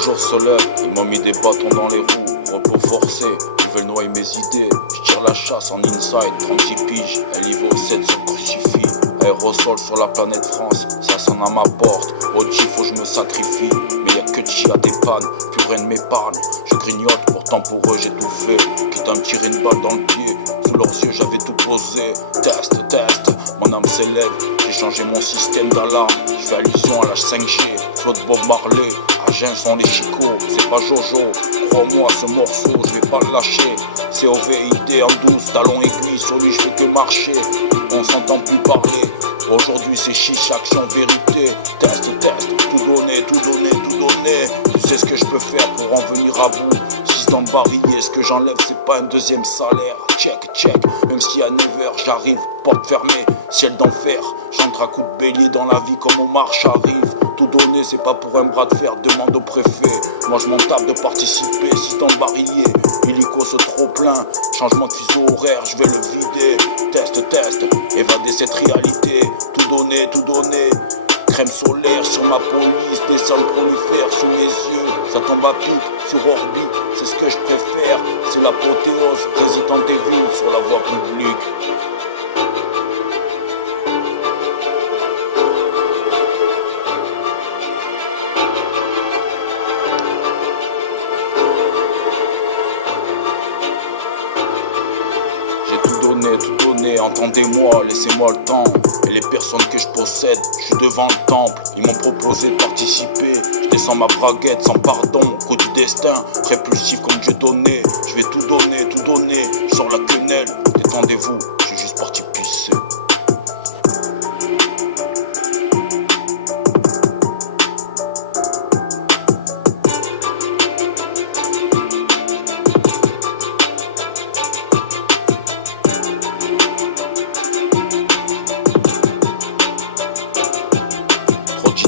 jour se lève, ils m'ont mis des bâtons dans les roues. Repos forcé, ils veulent noyer mes idées. Je tire la chasse en inside, 36 piges. Elle y va au 7 sur crucifix. Aérosol sur la planète France, ça sonne à ma porte. Au G faut je me sacrifie, mais y'a que de chi à des pannes. Plus rien ne m'épargne, je grignote, pourtant pour eux j'ai tout fait. Quitte à me tirer une balle dans le pied, sous leurs yeux j'avais tout posé. Test, test, mon âme s'élève. J'ai changé mon système d'alarme, je fais allusion à l'âge 5G. Flow de Bob Marley, Agen sont les chicots, c'est pas Jojo. Crois-moi ce morceau, je vais pas le lâcher. C'est OVID en 12, talon aiguille, sur lui je fais que marcher. On s'entend plus parler, aujourd'hui c'est chiche, action, vérité. Test, test, tout donner, tout donner, tout donner. Tu sais ce que je peux faire pour en venir à bout. 6 dans le barillet, ce que j'enlève c'est pas un deuxième salaire. Check, check, même s'il y a 9 heures, j'arrive, porte fermée, ciel d'enfer. J'entre à coup de bélier dans la vie comme on marche arrive. Tout donner c'est pas pour un bras de fer, demande au préfet. Moi je m'en tape de participer, 6 dans le barillet. Illico ce trop plein, changement de fuseau horaire, je vais le vider. Test, test, évader cette réalité. Tout donner, tout donner. Crème solaire sur ma police, des sols prolifères sous mes yeux. Ça tombe à pic, sur orbite, c'est ce que je préfère. C'est l'apothéose, Resident Evil sur la voie publique. Tout donné, entendez-moi, laissez-moi le temps. Et les personnes que je possède, je suis devant le temple. Ils m'ont proposé de participer, je descends ma braguette sans pardon. Coup du destin, répulsif comme Dieu donné. Je vais tout donner, je sors la quenelle. Détendez-vous, je suis juste parti pisser.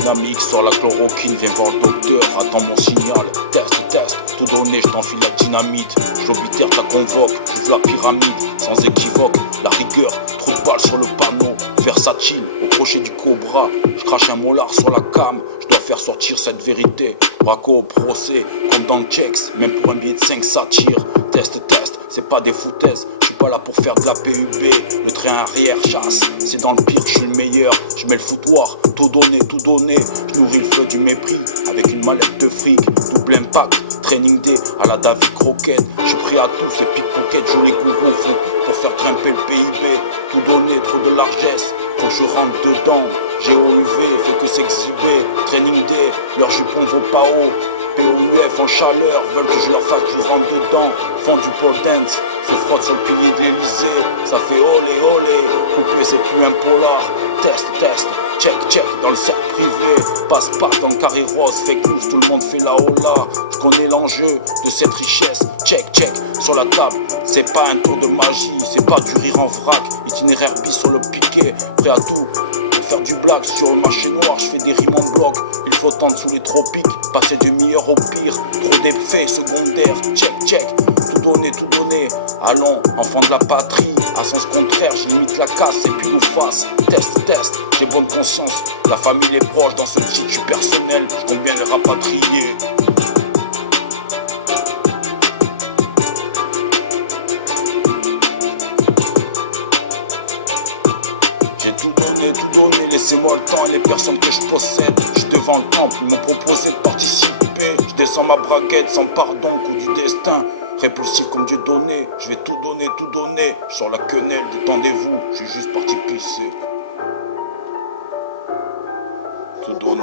Dynamique, sors la chloroquine, viens voir le docteur, attends mon signal. Test, test, tout donné, je t'enfile la dynamite. J'obitère ta convoque, j'ouvre la pyramide, sans équivoque, la rigueur, trop de balles sur le panneau. Versatile, au crochet du cobra, je crache un molar sur la cam. Je dois faire sortir cette vérité, braco au procès, comme dans le checks, même pour un billet de 5 ça tire. Test, test, c'est pas des foutaises. Pas là pour faire de la PUB, le train arrière chasse, c'est dans le pire, je suis le meilleur, je mets le foutoir, tout donner, je nourris le feu du mépris, avec une mallette de fric, double impact, training day, à la David Croquette, je suis pris à tous les pickpockets, je les gourous font pour faire grimper le PIB, tout donner, trop de largesse, faut que je rentre dedans, GOUV, fait que s'exhiber, training day, leur jupon vaut pas haut, POUF en chaleur, veulent que je leur fasse du rentre dedans, font du pole dance, se frotte sur le pilier de l'Elysée, ça fait olé olé, coupé c'est plus un polar, test, test, check, check, dans le cercle privé, passe dans le carré rose, fake news, tout le monde fait la hola, je connais l'enjeu de cette richesse, check, check, sur la table, c'est pas un tour de magie, c'est pas du rire en vrac, itinéraire bis sur le piquet, prêt à tout, pour faire du blague sur le marché noir, je fais des rimes en bloc, il faut tendre sous les tropiques, passer du meilleur au pire, trop d'effets secondaires, check, check, tout donner, allons, enfant de la patrie, à sens contraire, je limite la casse et puis nous face, test, test, j'ai bonne conscience, la famille est proche, dans ce titre personnel, je compte bien les rapatrier. J'ai tout donné, laissez-moi le temps et les personnes que je possède, je suis devant le temple, ils m'ont proposé de participer, je descends ma braguette sans pardon, coup du destin. Répulsif comme Dieu donné, je vais tout donner, je sors la quenelle, détendez-vous, je suis juste parti pisser. Tout donner.